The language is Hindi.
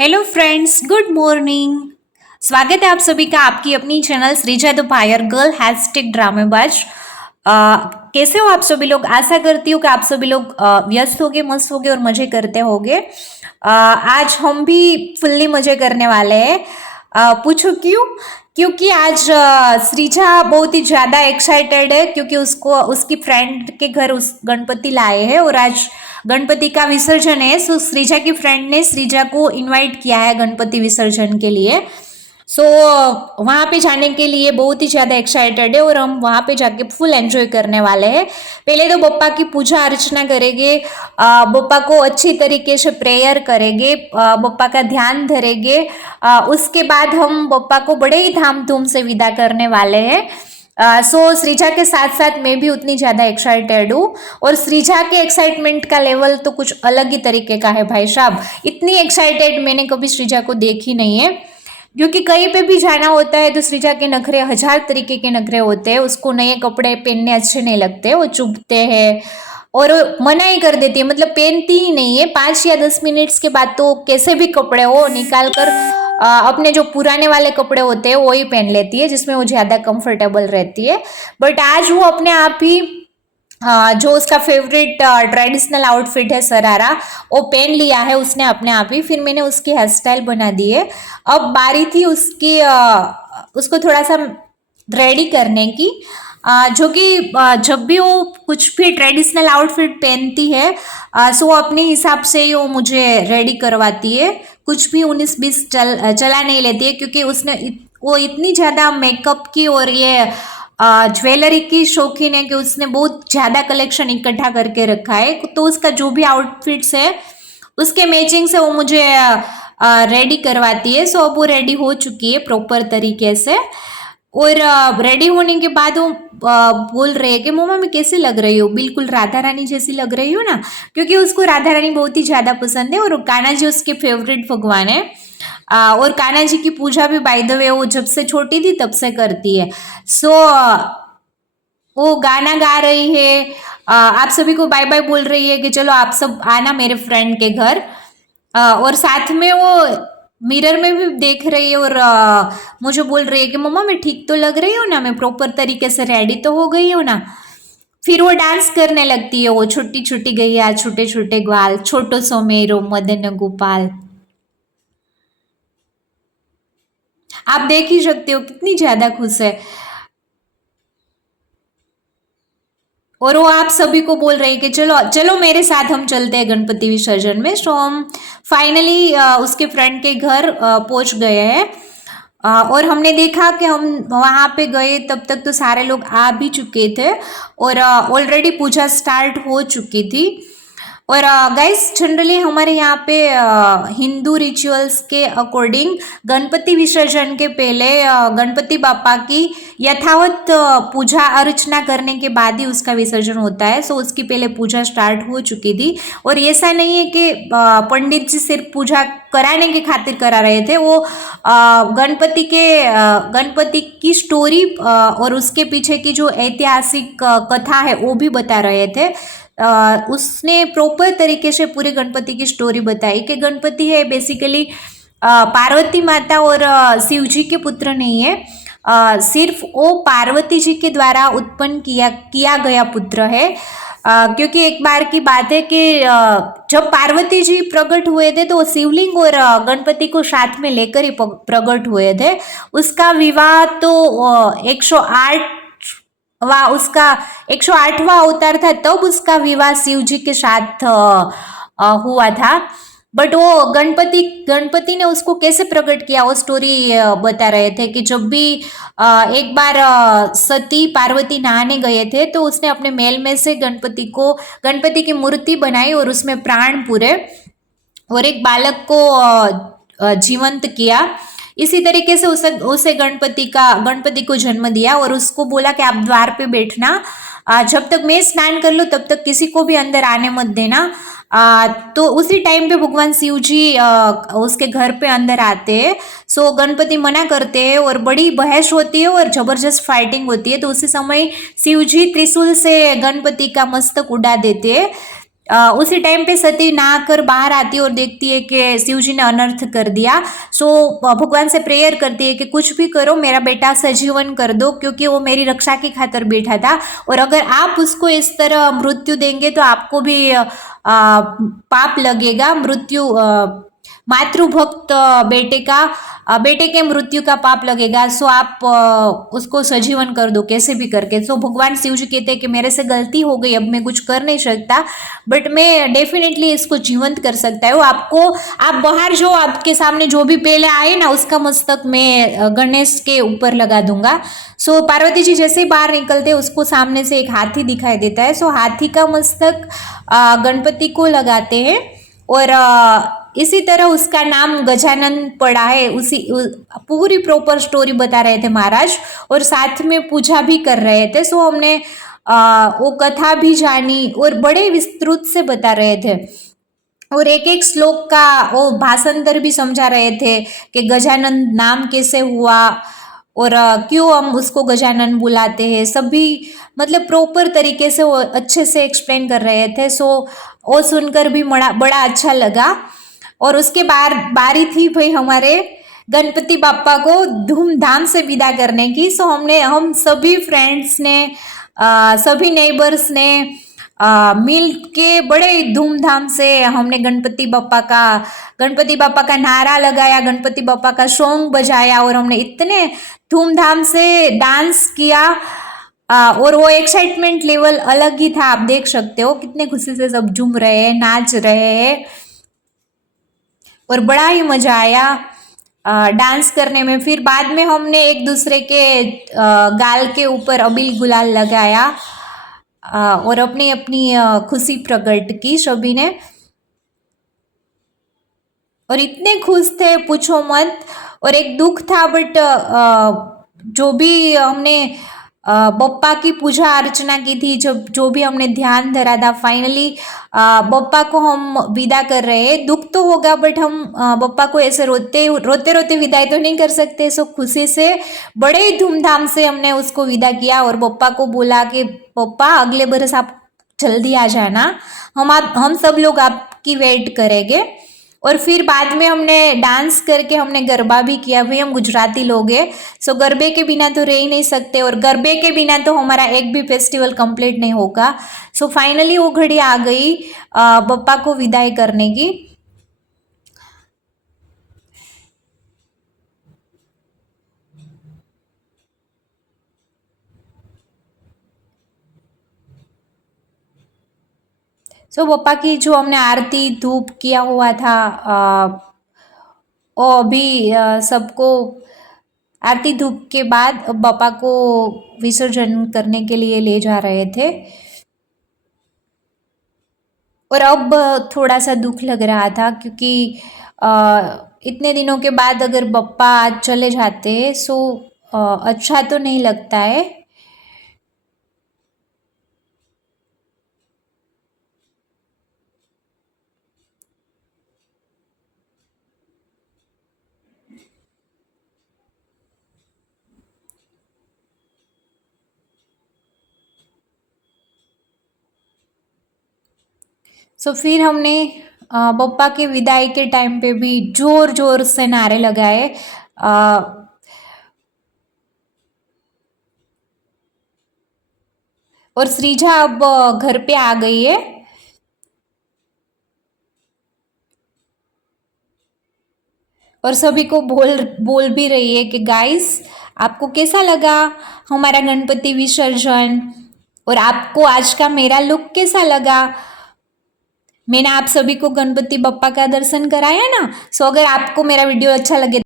Hello friends, good morning. स्वागत है आप सभी का आपकी अपनी channel Shreeja the fire girl hashtag ड्रामेबाज। कैसे हो आप सभी लोग? आशा करती हूँ कि आप सभी लोग व्यस्त होगे, मस्त होगे और मजे करते होगे। आज हम भी फुल्ली मजे करने वाले हैं। पूछो क्यों? क्योंकि आज श्रीजा बहुत ही ज़्यादा एक्साइटेड है क्योंकि उसको उसकी फ्रेंड के घर उस गणपति लाए हैं और आज गणपति का विसर्जन है। सो श्रीजा की फ्रेंड ने श्रीजा को इनवाइट किया है गणपति विसर्जन के लिए। सो वहाँ पे जाने के लिए बहुत ही ज़्यादा एक्साइटेड है और हम वहाँ पे जाके फुल एंजॉय करने वाले हैं। पहले तो बप्पा की पूजा अर्चना करेंगे, बप्पा को अच्छी तरीके से प्रेयर करेंगे, बप्पा का ध्यान धरेंगे। उसके बाद हम बप्पा को बड़े ही धामधूम से विदा करने वाले हैं। सो श्रीजा के साथ साथ मैं भी उतनी ज़्यादा एक्साइटेड हूँ और श्रीजा के एक्साइटमेंट का लेवल तो कुछ अलग ही तरीके का है भाई साहब। इतनी एक्साइटेड मैंने कभी श्रीजा को देखी नहीं है क्योंकि कहीं पे भी जाना होता है तो श्रीजा के नखरे हजार तरीके के नखरे होते हैं। उसको नए कपड़े पहनने अच्छे नहीं लगते, वो चुभते हैं और मना ही कर देती है, मतलब पहनती ही नहीं है। 5 या 10 मिनट्स के बाद तो कैसे भी कपड़े हो निकाल कर अपने जो पुराने वाले कपड़े होते हैं वो ही पहन लेती है जिसमें वो ज़्यादा कंफर्टेबल रहती है। बट आज वो अपने आप ही जो उसका फेवरेट ट्रेडिशनल आउटफिट है सरारा, वो पहन लिया है उसने अपने आप ही। फिर मैंने उसकी हेयर स्टाइल बना दी है। अब बारी थी उसकी उसको थोड़ा सा रेडी करने की, जो कि जब भी वो कुछ भी ट्रेडिशनल आउटफिट पहनती है सो वो अपने हिसाब से ही वो मुझे रेडी करवाती है। कुछ भी 19-20 चला नहीं लेती है क्योंकि वो इतनी ज़्यादा मेकअप की और ये ज्वेलरी की शौकीन है कि उसने बहुत ज़्यादा कलेक्शन इकट्ठा करके रखा है। तो उसका जो भी आउटफिट्स है उसके मैचिंग से वो मुझे रेडी करवाती है। सो अब वो रेडी हो चुकी है प्रॉपर तरीके से और रेडी होने के बाद वो बोल रहे हैं कि मम्मा मैं कैसे लग रही हूँ? बिल्कुल राधा रानी जैसी लग रही हूँ ना, क्योंकि उसको राधा रानी बहुत ही ज़्यादा पसंद है और कान्हा जी उसके फेवरेट भगवान है। और कान्हा जी की पूजा भी बाय द वे वो जब से छोटी थी तब से करती है। सो वो गाना गा रही है, आप सभी को बाय बाय बोल रही है कि चलो आप सब आना मेरे फ्रेंड के घर। और साथ में वो मिरर में भी देख रही है और मुझे बोल रही है कि मम्मा मैं ठीक तो लग रही हूँ ना, मैं प्रॉपर तरीके से रेडी तो हो गई हूँ ना। फिर वो डांस करने लगती है, वो छोटी छोटी गैया छोटे छोटे ग्वाल छोटो सो मेरो मदन गोपाल। आप देख ही सकते हो कितनी ज्यादा खुश है और वो आप सभी को बोल रही है कि चलो चलो मेरे साथ हम चलते हैं गणपति विसर्जन में। सो हम फाइनली उसके फ्रेंड के घर पहुंच गए हैं। और हमने देखा कि हम वहाँ पे गए तब तक तो सारे लोग आ भी चुके थे और ऑलरेडी पूजा स्टार्ट हो चुकी थी। और गाइस जनरली हमारे यहाँ पे हिंदू रिचुअल्स के अकॉर्डिंग गणपति विसर्जन के पहले गणपति बापा की यथावत पूजा अर्चना करने के बाद ही उसका विसर्जन होता है। सो उसकी पहले पूजा स्टार्ट हो चुकी थी और ऐसा नहीं है कि पंडित जी सिर्फ पूजा कराने के खातिर करा रहे थे, वो गणपति की स्टोरी और उसके पीछे की जो ऐतिहासिक कथा है वो भी बता रहे थे। उसने प्रॉपर तरीके से पूरे गणपति की स्टोरी बताई कि गणपति है बेसिकली पार्वती माता और शिव जी के पुत्र नहीं है, सिर्फ वो पार्वती जी के द्वारा उत्पन्न किया गया पुत्र है। क्योंकि एक बार की बात है कि जब पार्वती जी प्रकट हुए थे तो वो शिवलिंग और गणपति को साथ में लेकर ही प्रकट हुए थे। उसका विवाह तो 108वां अवतार था तब उसका विवाह शिव जी के साथ हुआ था। बट वो गणपति ने उसको कैसे प्रकट किया वो स्टोरी बता रहे थे कि जब भी एक बार सती पार्वती नहाने गए थे तो उसने अपने महल में से गणपति की मूर्ति बनाई और उसमें प्राण पूरे और एक बालक को जीवंत किया। इसी तरीके से उसे गणपति को जन्म दिया और उसको बोला कि आप द्वार पे बैठना, जब तक मैं स्नान कर लूँ तब तक किसी को भी अंदर आने मत देना। तो उसी टाइम पे भगवान शिव जी उसके घर पे अंदर आते हैं। सो गणपति मना करते हैं और बड़ी बहस होती है और जबरदस्त फाइटिंग होती है। तो उसी समय शिव जी त्रिशूल से गणपति का मस्तक उड़ा देते हैं। उसी टाइम पे सती नहा कर बाहर आती है और देखती है कि शिव जी ने अनर्थ कर दिया। सो भगवान से प्रेयर करती है कि कुछ भी करो मेरा बेटा सजीवन कर दो, क्योंकि वो मेरी रक्षा की खातिर बैठा था, और अगर आप उसको इस तरह मृत्यु देंगे तो आपको भी पाप लगेगा। मृत्यु मातृभक्त बेटे के मृत्यु का पाप लगेगा। सो आप उसको सजीवन कर दो कैसे भी करके। सो भगवान शिव जी कहते हैं कि मेरे से गलती हो गई, अब मैं कुछ कर नहीं सकता, बट मैं डेफिनेटली इसको जीवंत कर सकता है। आपको आप बाहर जो आपके सामने जो भी पहले आए ना उसका मस्तक मैं गणेश के ऊपर लगा दूंगा। सो पार्वती जी जैसे ही बाहर निकलते उसको सामने से एक हाथी दिखाई देता है। सो हाथी का मस्तक गणपति को लगाते हैं, और इसी तरह उसका नाम गजानन पड़ा है। पूरी प्रॉपर स्टोरी बता रहे थे महाराज, और साथ में पूजा भी कर रहे थे। सो हमने वो कथा भी जानी और बड़े विस्तृत से बता रहे थे, और एक एक श्लोक का वो भाषांतर भी समझा रहे थे कि गजानन नाम कैसे हुआ और क्यों हम उसको गजानन बुलाते हैं। सभी मतलब प्रॉपर तरीके से वो अच्छे से एक्सप्लेन कर रहे थे। सो वो सुनकर भी बड़ा अच्छा लगा। और उसके बाद बारी थी भाई हमारे गणपति बापा को धूमधाम से विदा करने की। सो हम सभी फ्रेंड्स ने सभी नेबर्स ने मिल के बड़े धूमधाम से हमने गणपति बापा का नारा लगाया, गणपति बापा का सॉन्ग बजाया, और हमने इतने धूमधाम से डांस किया। और वो एक्साइटमेंट लेवल अलग ही था। आप देख सकते हो कितने खुशी से सब झूम रहे हैं, नाच रहे हैं, और बड़ा ही मजा आया डांस करने में। फिर बाद में हमने एक दूसरे के गाल के ऊपर अबील गुलाल लगाया और अपनी अपनी खुशी प्रकट की सभी ने, और इतने खुश थे पूछो मत। और एक दुख था, बट जो भी हमने बप्पा की पूजा अर्चना की थी, जो भी हमने ध्यान धरा था, फाइनली बप्पा को हम विदा कर रहे हैं। दुख तो होगा, बट हम बप्पा को ऐसे रोते विदाई तो नहीं कर सकते। सो खुशी से बड़े धूमधाम से हमने उसको विदा किया, और बप्पा को बोला कि पप्पा अगले बरस आप जल्दी आ जाना, हम सब लोग आपकी वेट करेंगे। और फिर बाद में हमने डांस करके हमने गरबा भी किया। भाई हम गुजराती लोग हैं, सो गरबे के बिना तो रह ही नहीं सकते, और गरबे के बिना तो हमारा एक भी फेस्टिवल कंप्लीट नहीं होगा। सो फाइनली वो घड़ी आ गई बप्पा को विदाई करने की। सो बप्पा की जो हमने आरती धूप किया हुआ था, वो अभी सबको आरती धूप के बाद बप्पा को विसर्जन करने के लिए ले जा रहे थे। और अब थोड़ा सा दुख लग रहा था, क्योंकि इतने दिनों के बाद अगर बप्पा आज चले जाते सो अच्छा तो नहीं लगता है। सो फिर हमने बप्पा के विदाई के टाइम पे भी जोर जोर से नारे लगाए। और श्रीजा अब घर पे आ गई है, और सभी को बोल भी रही है कि गाइस आपको कैसा लगा हमारा गणपति विसर्जन, और आपको आज का मेरा लुक कैसा लगा। मैंने आप सभी को गणपति बप्पा का दर्शन कराया ना। सो अगर आपको मेरा वीडियो अच्छा लगे